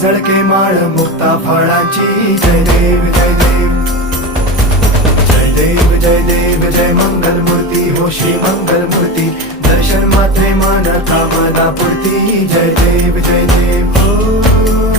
झळके माळ मुक्ता फळाची जय देव जय देव जय देव जय देव जय मंगल मूर्ती हो श्री मंगल मूर्ती दर्शन मात्रे मान कामना पूर्ती जय देव जय देव हो